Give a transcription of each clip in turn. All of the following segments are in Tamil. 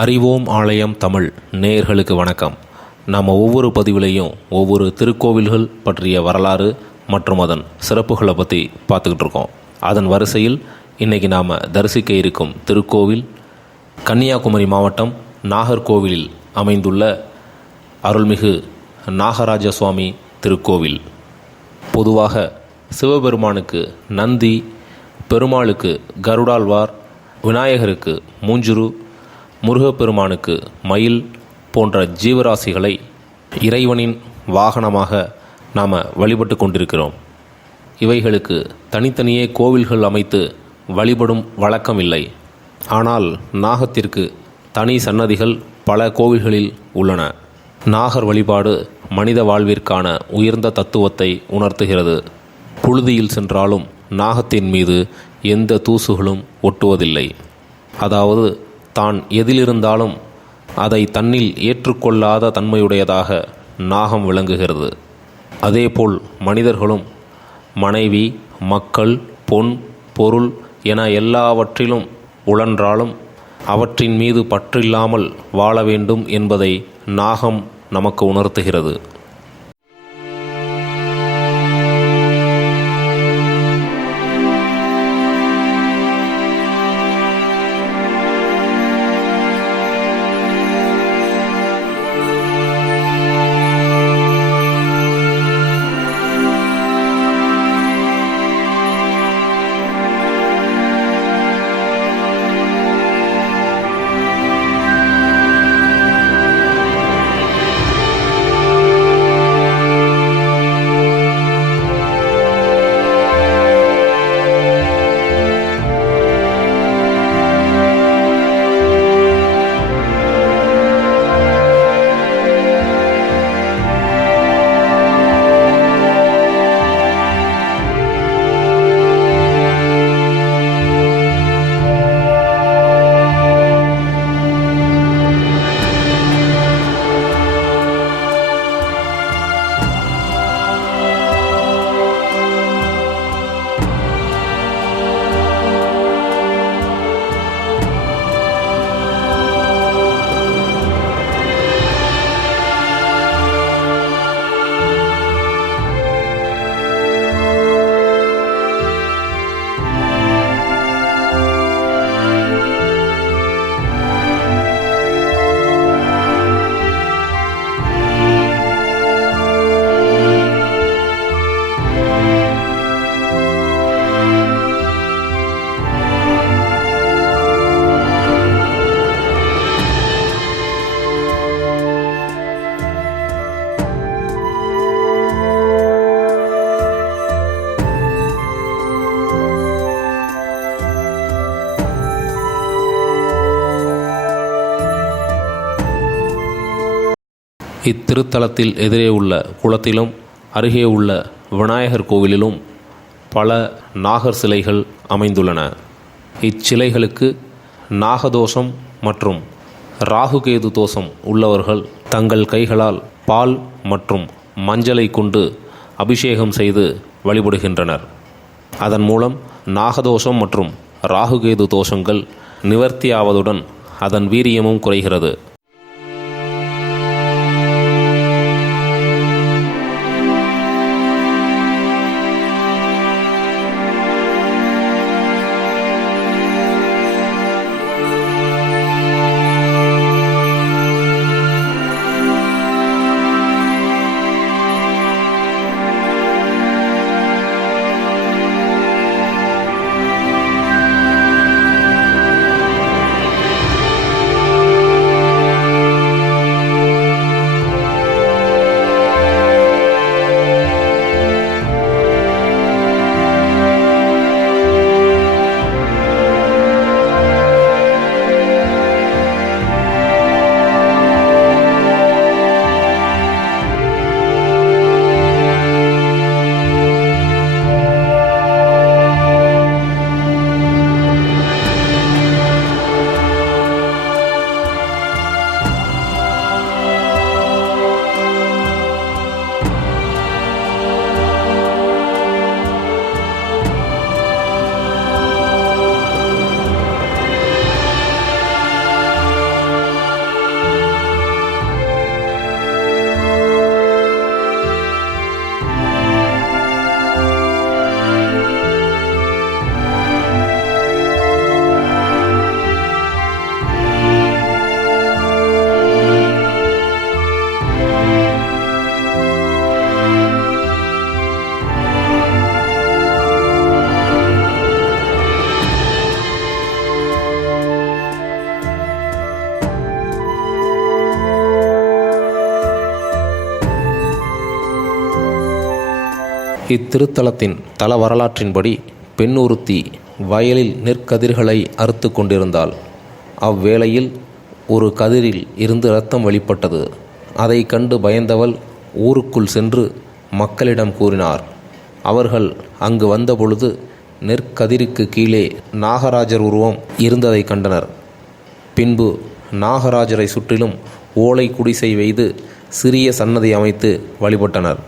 அறிவோம் ஆலயம் தமிழ் நேயர்களுக்கு வணக்கம். நம்ம ஒவ்வொரு பதிவிலையும் ஒவ்வொரு திருக்கோவில்கள் பற்றிய வரலாறு மற்றும் அதன் சிறப்புகளை பற்றி பார்த்துக்கிட்டு இருக்கோம். அதன் வரிசையில் இன்றைக்கி நாம் தரிசிக்க இருக்கும் திருக்கோவில் கன்னியாகுமரி மாவட்டம் நாகர்கோவிலில் அமைந்துள்ள அருள்மிகு நாகராஜ சுவாமி திருக்கோவில். பொதுவாக சிவபெருமானுக்கு நந்தி, பெருமாளுக்கு கருடாழ்வார், விநாயகருக்கு மூஞ்சுரு, முருகப்பெருமானுக்கு மயில் போன்ற ஜீவராசிகளை இறைவனின் வாகனமாக நாம் வழிபட்டு கொண்டிருக்கிறோம். இவைகளுக்கு தனித்தனியே கோவில்கள் அமைத்து வழிபடும் வழக்கம் இல்லை. ஆனால் நாகத்திற்கு தனி சன்னதிகள் பல கோவில்களில் உள்ளன. நாகர் வழிபாடு மனித வாழ்விற்கான உயர்ந்த தத்துவத்தை உணர்த்துகிறது. புழுதியில் சென்றாலும் நாகத்தின் மீது எந்த தூசுகளும் ஒட்டுவதில்லை. அதாவது தான் எதிலிருந்தாலும் அதை தன்னில் ஏற்றுக்கொள்ளாத தன்மையுடையதாக நாகம் விளங்குகிறது. அதேபோல் மனிதர்களும் மனைவி, மக்கள், பொன், பொருள் என எல்லாவற்றிலும் உழன்றாலும் அவற்றின் மீது பற்றில்லாமல் வாழ வேண்டும் என்பதை நாகம் நமக்கு உணர்த்துகிறது. இத்திருத்தலத்தில் எதிரே உள்ள குளத்திலும் அருகே உள்ள விநாயகர் கோவிலிலும் பல நாகர் சிலைகள் அமைந்துள்ளன. இச்சிலைகளுக்கு நாகதோஷம் மற்றும் ராகுகேது தோஷம் உள்ளவர்கள் தங்கள் கைகளால் பால் மற்றும் மஞ்சளை கொண்டு அபிஷேகம் செய்து வழிபடுகின்றனர். அதன் மூலம் நாகதோஷம் மற்றும் ராகுகேது தோஷங்கள் நிவர்த்தியாவதுடன் அதன் வீரியமும் குறைகிறது. இத்திருத்தலத்தின் தல வரலாற்றின்படி பெண் ஒருத்தி வயலில் நெற்கதிர்களை அறுத்து கொண்டிருந்தாள். அவ்வேளையில் ஒரு கதிரில் இருந்து இரத்தம் வெளிப்பட்டது. அதை கண்டு பயந்தவள் ஊருக்குள் சென்று மக்களிடம் கூறினார். அவர்கள் அங்கு வந்தபொழுது நெற்கதிருக்கு கீழே நாகராஜர் உருவம் இருந்ததை கண்டனர். பின்பு நாகராஜரை சுற்றிலும் ஓலை குடிசை வைத்து சிறிய சன்னதி அமைத்து வழிபட்டனர்.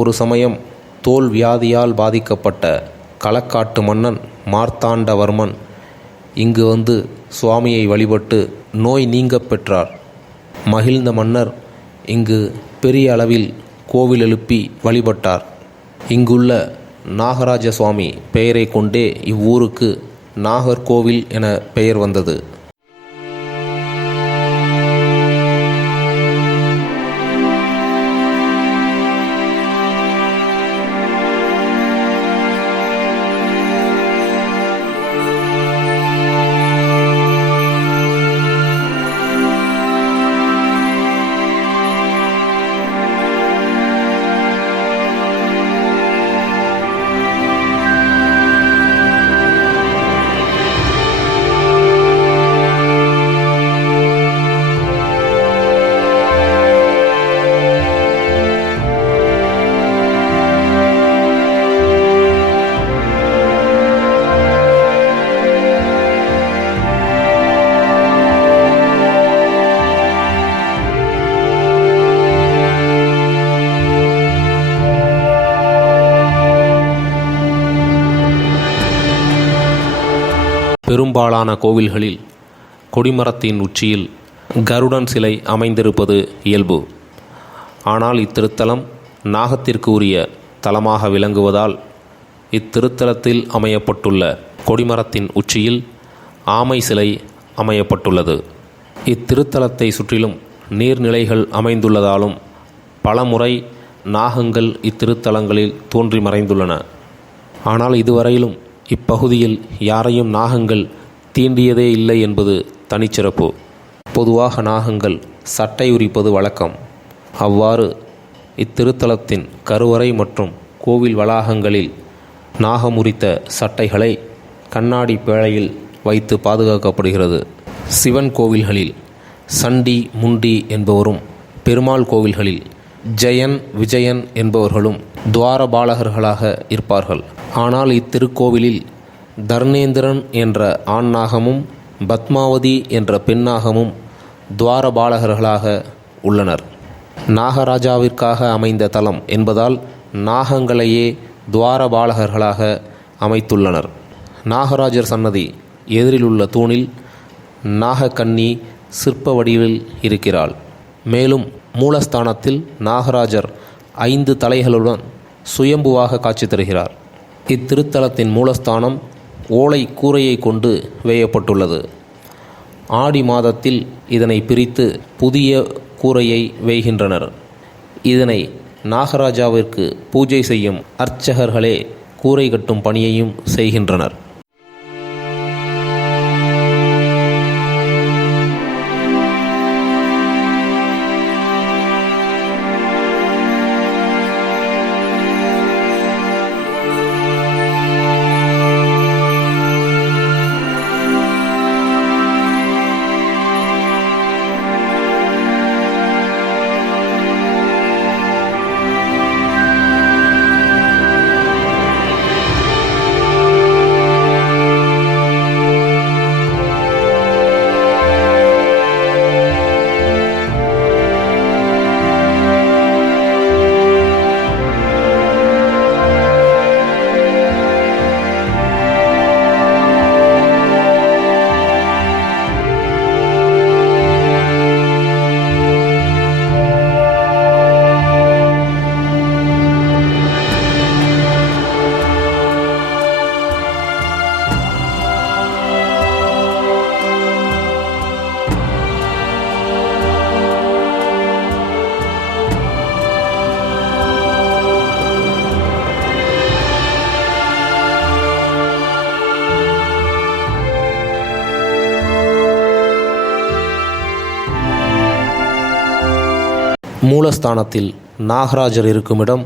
ஒரு சமயம் தோல் வியாதியால் பாதிக்கப்பட்ட களக்காட்டு மன்னன் மார்த்தாண்டவர்மன் இங்கு வந்து சுவாமியை வழிபட்டு நோய் நீங்க பெற்றார். மகிழ்ந்த மன்னர் இங்கு பெரிய அளவில் கோவில் எழுப்பி வழிபட்டார். இங்குள்ள நாகராஜ சுவாமி பெயரை கொண்டே இவ்வூருக்கு நாகர்கோவில் என பெயர் வந்தது. பெரும்பாலான கோவில்களில் கொடிமரத்தின் உச்சியில் கருடன் சிலை அமைந்திருப்பது இயல்பு. ஆனால் இத்திருத்தலம் நாகத்திற்கு உரிய தலமாக விளங்குவதால் இத்திருத்தலத்தில் அமையப்பட்டுள்ள கொடிமரத்தின் உச்சியில் ஆமை சிலை அமையப்பட்டுள்ளது. இத்திருத்தலத்தை சுற்றிலும் நீர்நிலைகள் அமைந்துள்ளதாலும் பலமுறை நாகங்கள் இத்திருத்தலங்களில் தோன்றி மறைந்துள்ளன. ஆனால் இதுவரையிலும் இப்பகுதியில் யாரையும் நாகங்கள் தீண்டியதே இல்லை என்பது தனிச்சிறப்பு. பொதுவாக நாகங்கள் சட்டை உரிப்பது வழக்கம். அவ்வாறு இத்திருத்தலத்தின் கருவறை மற்றும் கோவில் வளாகங்களில் நாகம் உரித்த சட்டைகளை கண்ணாடி பேழையில் வைத்து பாதுகாக்கப்படுகிறது. சிவன் கோவில்களில் சண்டி முண்டி என்பவரும், பெருமாள் கோவில்களில் ஜெயன் விஜயன் என்பவர்களும் துவாரபாலகர்களாக இருப்பார்கள். ஆனால் இத்திருக்கோவிலில் தர்ணேந்திரன் என்ற ஆண் நாகமும் பத்மாவதி என்ற பெண் நாகமும் துவாரபாலகர்களாக உள்ளனர். நாகராஜாவிற்காக அமைந்த தலம் என்பதால் நாகங்களையே துவாரபாலகர்களாக அமைத்துள்ளனர். நாகராஜர் சன்னதி எதிரில் உள்ள தூணில் நாகக்கன்னி சிற்ப வடிவில் இருக்கிறாள். மேலும் மூலஸ்தானத்தில் நாகராஜர் 5 தலைகளுடன் சுயம்புவாக காட்சி தருகிறார். இத்திருத்தலத்தின் மூலஸ்தானம் ஓலை கூரையை கொண்டு வேயப்பட்டுள்ளது. ஆடி மாதத்தில் இதனை பிரித்து புதிய கூரையை வேய்கின்றனர். இதனை நாகராஜாவிற்கு பூஜை செய்யும் அர்ச்சகர்களே கூரை கட்டும் பணியையும் செய்கின்றனர். மூலஸ்தானத்தில் நாகராஜர் இருக்குமிடம்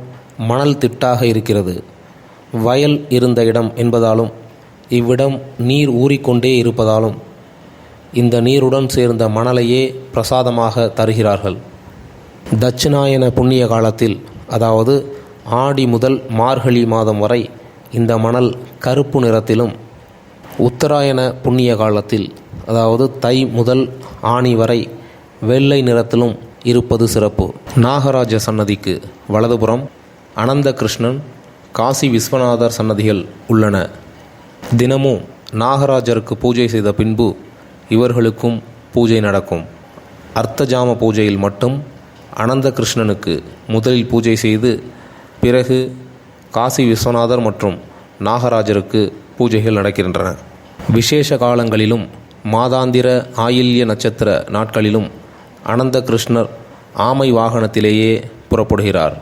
மணல் திட்டாக இருக்கிறது. வயல் இருந்த இடம் என்பதாலும் இவ்விடம் நீர் ஊறிக்கொண்டே இருப்பதாலும் இந்த நீருடன் சேர்ந்த மணலையே பிரசாதமாக தருகிறார்கள். தட்சிணாயன புண்ணிய காலத்தில், அதாவது ஆடி முதல் மார்கழி மாதம் வரை இந்த மணல் கருப்பு நிறத்திலும், உத்தராயண புண்ணிய காலத்தில், அதாவது தை முதல் ஆனி வரை வெள்ளை நிறத்திலும் இருப்பது சிறப்பு. நாகராஜ சன்னதிக்கு வலதுபுறம் அனந்த கிருஷ்ணன், காசி விஸ்வநாதர் சன்னதிகள் உள்ளன. தினமும் நாகராஜருக்கு பூஜை செய்த பின்பு இவர்களுக்கும் பூஜை நடக்கும். அர்த்தஜாம பூஜையில் மட்டும் அனந்த கிருஷ்ணனுக்கு முதலில் பூஜை செய்து பிறகு காசி விஸ்வநாதர் மற்றும் நாகராஜருக்கு பூஜைகள் நடக்கின்றன. விசேஷ காலங்களிலும் மாதாந்திர ஆயில்ய நட்சத்திர நாட்களிலும் அனந்த கிருஷ்ணர் ஆமை வாகனத்திலேயே புறப்படுகிறார்.